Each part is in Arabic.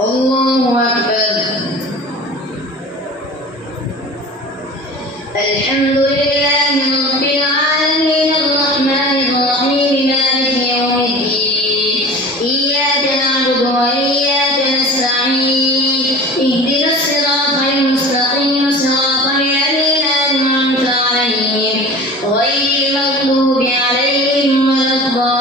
الله أكبر. الحمد لله رب العالمين الرحمن الرحيم مالك يوم الدين إياك نعبد وإياك نستعين اهدنا الصراط المستقيم صراط الذين أنعمت عليهم غير المغضوب عليهم ولا الضالين.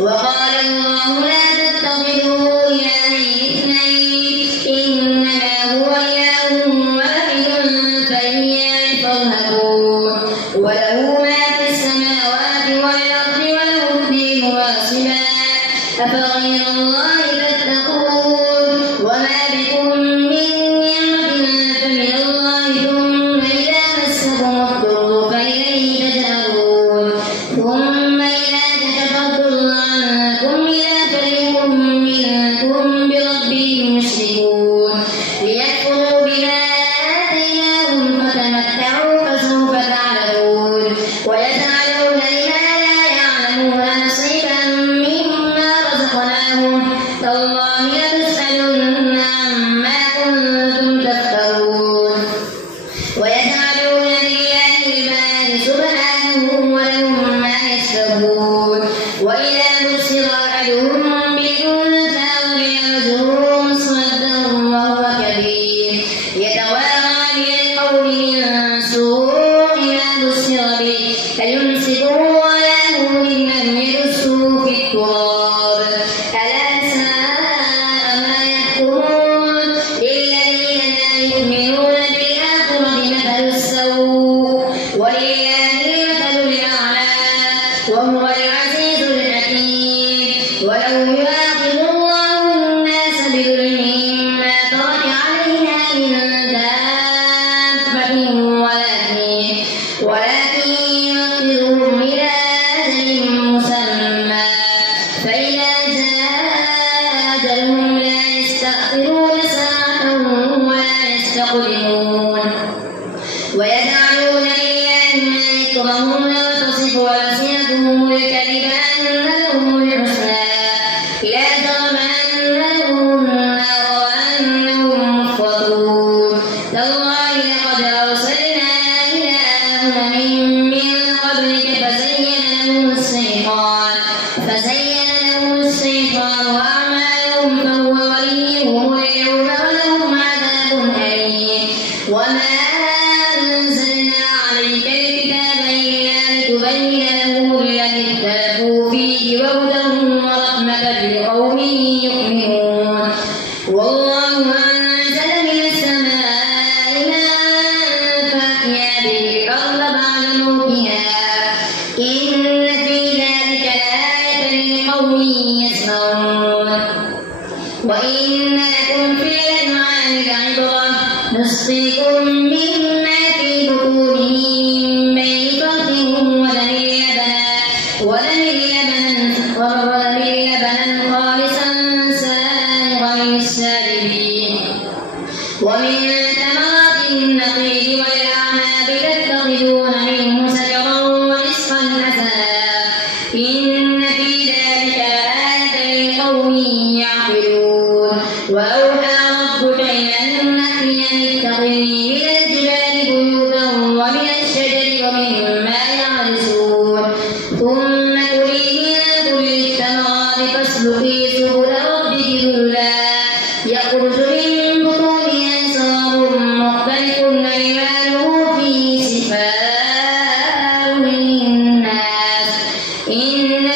وقال الله لا تتخذوا إلهين اثنين إنما هو إله واحد فإياي فارهبون وله ما في السماوات والأرض وله الدين واصبا أفغير الله تتقون وما بكم من نعمة فمن الله ثم إذا مسكم الضر فإليه تجأرون ثم إذا كشف الضر عنكم إذا فريق منكم بربهم يشركون ليكفروا بما آتيناهم فتمتعوا فسوف تعلمون ويجعلون لما لا يعلمون نصيبا مما رزقناهم تالله لتسألن عما كنتم تفترون ويجعلون لله البنات سبحانه ولهم ما يشتهون وإذا بشر أحدهم بالأنثى ظل وجهه مسودا وهو كبير يتوارى من القوم من سوء ما بشر به أيمسكه على هون أم يدسه في التراب ألا ساء ما يحكمون للذين لا يؤمنون بالآخرة مثل السوء ولله المثل الأعلى وهو العزيز الحكيم. ولو يؤاخذ الله الناس بظلمهم ما ترك عليها من دابة ولكن يؤخرهم إلى أجل مسمى فإذا جاء أجلهم لا يستأخرون ساعة ولا يستقدمون ويجعلون لله ما يكرهون وتصف ألسنتهم الكذب أن لهم الحسنى لا جرم أن لهم النار وأنهم مفرطون تالله لقد أرسلنا إلى أمم من قبلك فزين لهم الشيطان أعمالهم فهو وليهم اليوم ولهم عذاب أليم. وما أنزلنا عليك الكتاب إلا لتبين لهم الذي اختلفوا فيه وهدى ورحمة لقوم يؤمنون. والله أنزل من السماء ماء فأحيا به الأرض بعد موتها إن في ذلك لآية لقوم يسمعون. وإن لكم في الأنعام لعبرة نسقيكم مما في بطونه من بين فرث ودم لبنا خالصا سائغا للشاربين ومن ثمرات النخيل والأعناب تتخذون منه سكرا ورزقا حسنا إن في ذلك لآية لقوم يعقلون. وأوحى ربك إلى النحل أن اتخذي من الجبال بيوتا ومن الشجر ومما يعرشون ثم كلي من كل الثمرات فاسلكي سبل ربك ذللا يخرج من بطونها شراب مختلف ألوانه فيه شفاء للناس إن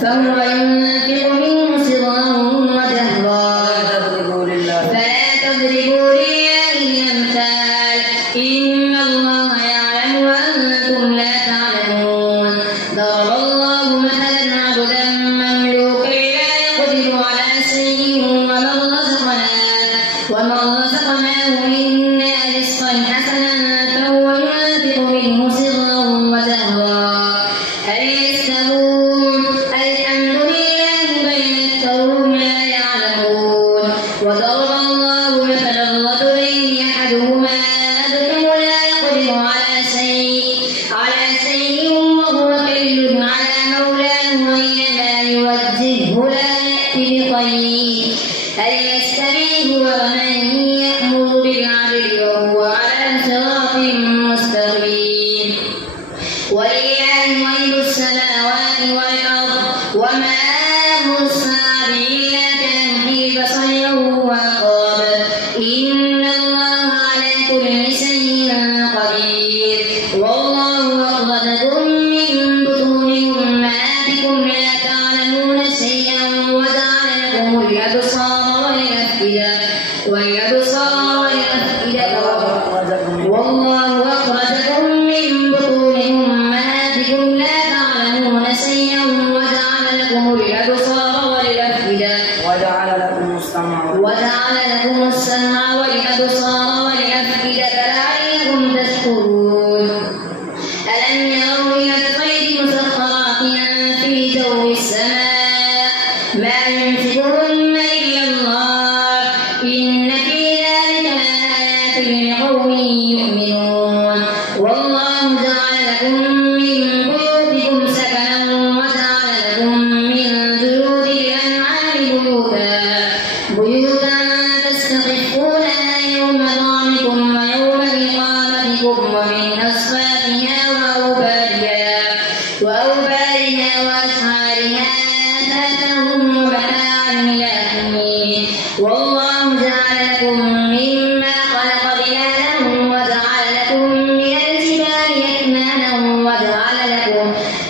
فهو ينفق منه سرا وجهرا فلا تضربوا لله الأمثال إن الله يعلم وأنتم لا تعلمون ضرب الله مثلا عبدا مملوكا لا يقدر على شيء ومن رزقناه منا رزقا حسنا فهو ينفق منه سرا وجهرا هل يستوون الحمد لله بل أكثرهم لا يعلمون وضرب الله مثلا رجلين أحدهما أبكم لا يقدر على شيء وهو كل على مولاه أينما يوجهه لا يأتي بخير هل يستوي هو ومن يأمر بالعدل وهو على صراط مستقيم ولله غيب السماوات والأرض وما أمر الساعة إلا كلمح البصر وهو أقرب إن الله على كل شيء قدير والله أخرجكم من بطون أمهاتكم لا تعلمون شيئا وجعل لكم الأبصار والأفئدة والله أخرجكم من بطون أمهاتكم لا تعلمون شيئا وجعل لكم الأبصار والأفئدة وجعل لكم السمع والأبصار والأفئدة لعلكم تشكرون ألم يروا إلى الطير مسخرات في جو السماء ما يمسكهن إلا الله إن في ذلك لآيات لقوم يؤمنون والله جعل لكم من بيوتكم سكنا وجعل لكم من جلود الأنعام بيوتا تستخفونها يوم ظعنكم ويوم إقامتكم ومن أصفافها وأوبارها وأشعارها أثاثا ومتاعا إلى حين والله جعل لكم مما خلق ظلالا وجعل لكم من الجبال أكنانا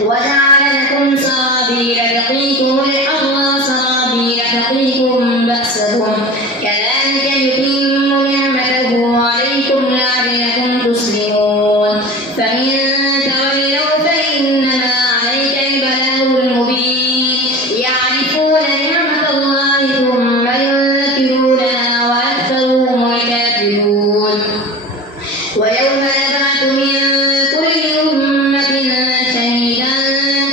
وجعل لكم سرابيل تقيكم الحر وسرابيل تقيكم بأسكم كذلك يتم نعمته عليكم لعلكم تسلمون فإن تولوا فإنما عليك البلاغ المبين يعرفون نعمة الله ثم ينكرونها وأكثرهم الكافرون ويوم نبعث من كل أمة شهيدا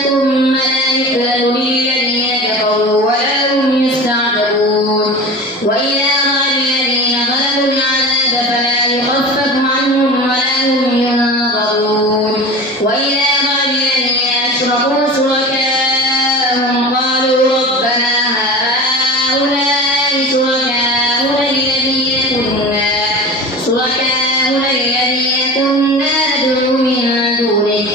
ثم لا يؤذن للذين كفروا ولا هم يستعتبون وإذا رأى الذين ظلموا العذاب فلا يخفف عنهم ولا هم ينظرون وإذا رأى الذين أشركوا شركاءهم قالوا ربنا هؤلاء شركاؤنا الذين كنا ندعو من دونك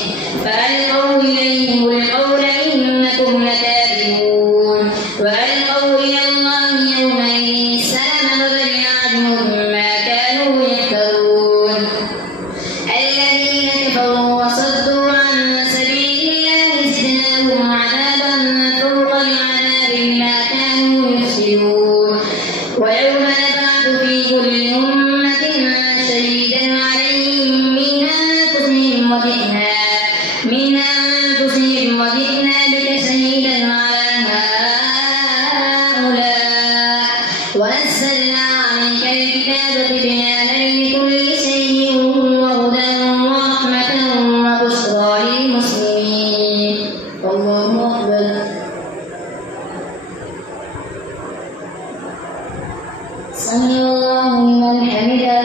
فألقوا إليهم القول إنكم لكاذبون وألقوا إلى الله يومئذ السلام وضل عنهم ما كانوا يفترون الذين كفروا وصدوا عن سبيل الله زدناهم عذابا فوق العذاب بما كانوا يفسدون ويوم نبعث في كل أمة شهيدا عليهم من أنفسهم وجئنا بك شهيدا على هؤلاء ونزلنا عليك الكتاب تبيانا لكل شيء وهدى ورحمة وبشرى للمسلمين الله أكبر سمع الله لمن حمده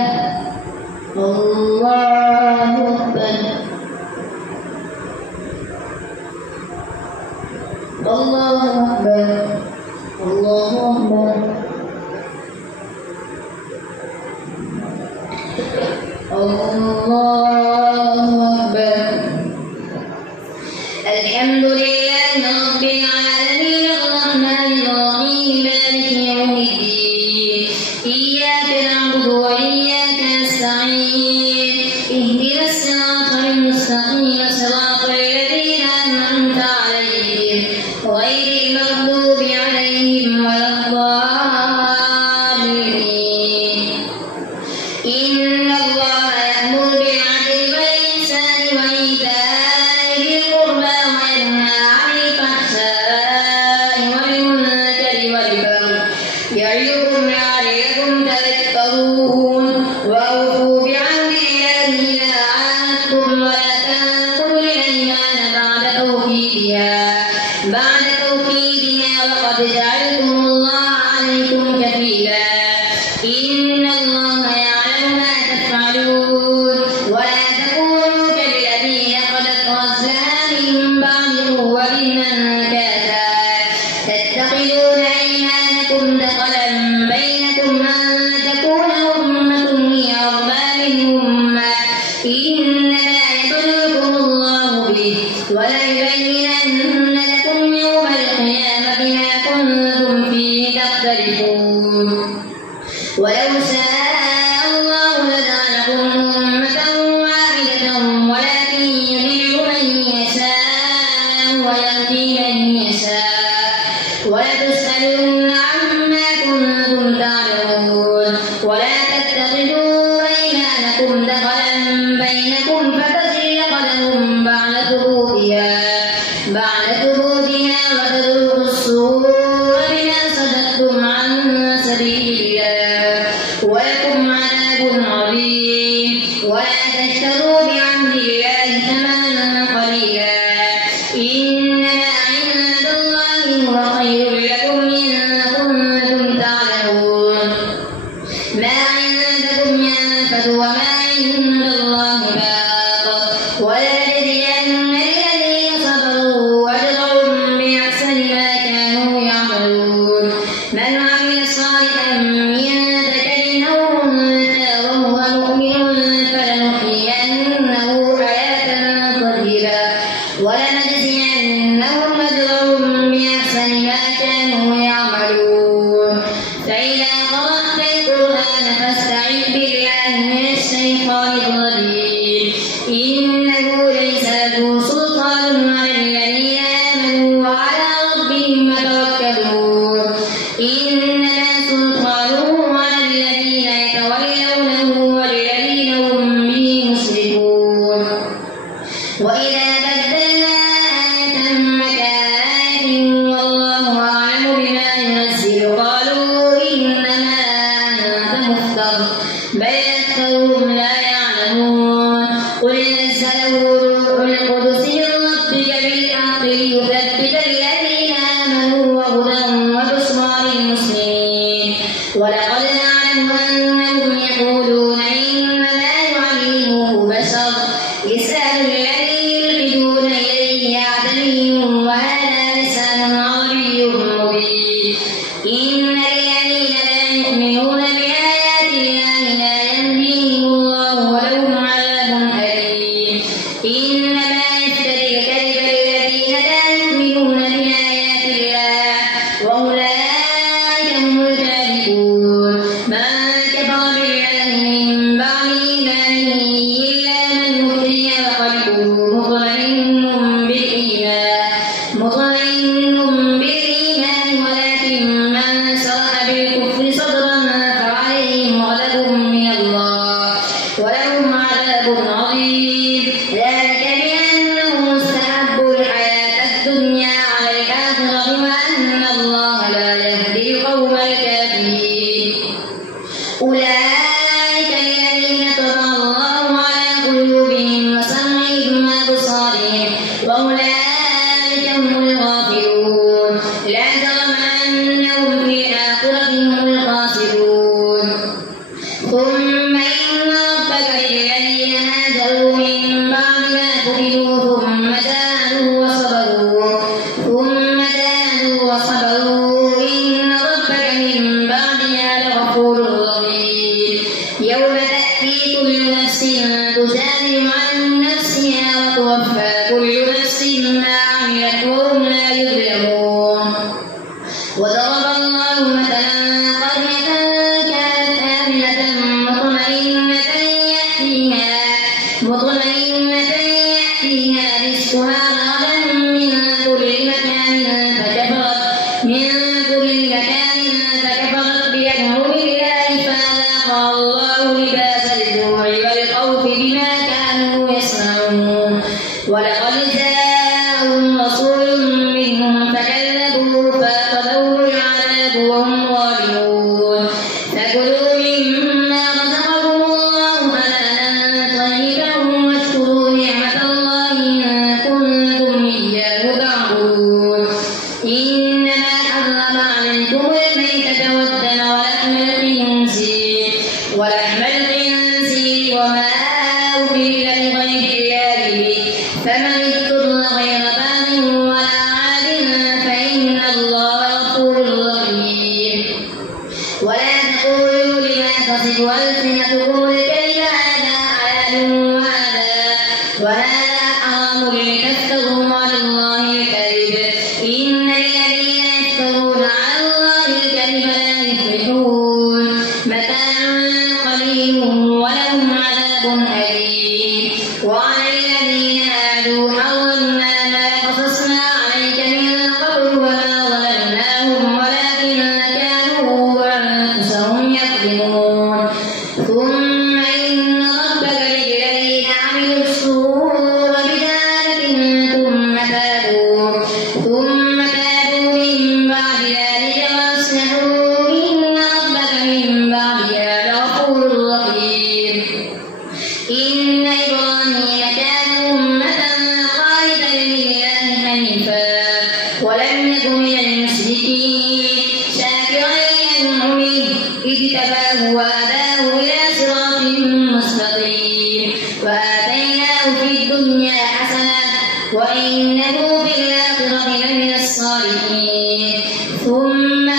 الله أكبر الله أكبر الله أكبر الله أكبر الحمد لله رب العالمين الرحمن الرحيم مالك يوم الدين إياك نعبد وإياك نستعين اهدنا الصراط المستقيم صراط الذين أنعمت عليهم غير غير المغضوب عليهم ولا الضالين. إن الله يأمر بالعدل والإحسان وإيتاء ذي القربى وينهى عن الفحشاء والمنكر والبغي يعظكم لعلكم تذكرون. وأوفوا بعهد الله إذا عاهدتم ولا تنقضوا الأيمان بعد توكيدها وقد جعلتم الله عليكم كفيلا. إن الله يعلم ما تفعلون. ولا تكونوا كالذين خلت غزلها من بعد قوة أنكاثا تتخذون أيمانكم دخلا بينكم أن تكون أمة هي أربى من أمة إنما يبلوكم الله به وليبينن لكم يوم القيامة ما كنتم فيه تختلفون. ولو شاء الله لجعلكم أمة واحدة ولكن يضل من يشاء ويهدي من يشاء ولتسألن عما كنتم تعلمون. ولا تتخذوا أيمانكم دخلا بينكم فتزل قدم بعد ثبوتها وتذوقوا السوء بما صددتم عن سبيل الله ولكم عذاب عظيم. ولا تشتروا بعهد الله ثمنا قليلا إنما عند الله هو خير لكم إن كنتم تعلمون. ما عندكم ينفد وما عند الله باق ولنجزين الذين صبروا أجرهم بأحسن ما كانوا يعملون. من عمل صالحا من ذكر أو أنثى وهو مؤمن فلنحيينه حياة طيبة ولنجزينهم أجرهم بأحسن ما كانوا يعملون. فإذا قرأت القرآن فاستعذ بالله من الشيطان الرجيم إنه ليس له سلطان على الذين آمنوا وعلى ربهم يتوكلون. إنما سلطانه على الذين يتولونه والذين هم به مشركون. وإذا بدلنا آية مكان آية والله أعلم بما ينزل قالوا إنما أنت مفتر بل أكثرهم لا يعلمون. قل نزله روح القدس من ربك بالحق ليثبت الذين آمنوا وهدى وبشرى للمسلمين. ولقد نعلم أنهم يقولون إنما يعلمه بشر لسان الذي يلحدون إليه أعجمي وهذا لسان عربي مبين. إن الذين لا يؤمنون بآيات الله لا يهديهم الله ولهم عذاب أليم. إنما يفتري الكذب الذين لا يؤمنون بآيات الله وأولئك هم الكاذبون. من كفر بالله من بعد إيمانه إلا من أكره وقلبه مطمئن بالإيمان ولكن من شرح بالكفر صدرا فعليهم غضب من الله ولهم عذاب عظيم. ذلك بأنهم استحبوا الحياة الدنيا على الآخرة وأن الله لا يهدي القوم الكافرين. أولئك الذين طبع الله على قلوبهم وسمعهم وأبصارهم وأولئك هم الغافلون. لا جرم أنهم في الآخرة هم الخاسرون. ثم إن ربك للذين هاجروا من بعد ما فتنوا ثم جاهدوا وصبروا إن ربك من بعدها لغفور رحيم. يوم تأتي كل نفس تجادل عن نفسها وتوفى كل نفس ما عملت وهم لا يظلمون. وضرب الله مثلا قرية كانت آمنة مطمئنة يأتيها رزقها رغدا من كل مكان يك من المشركين شاكرا لأنعمه اجتباه وهداه إلى صراط مستقيم وآتيناه في الدنيا حسنة وإنه في الآخرة لمن الصالحين ثم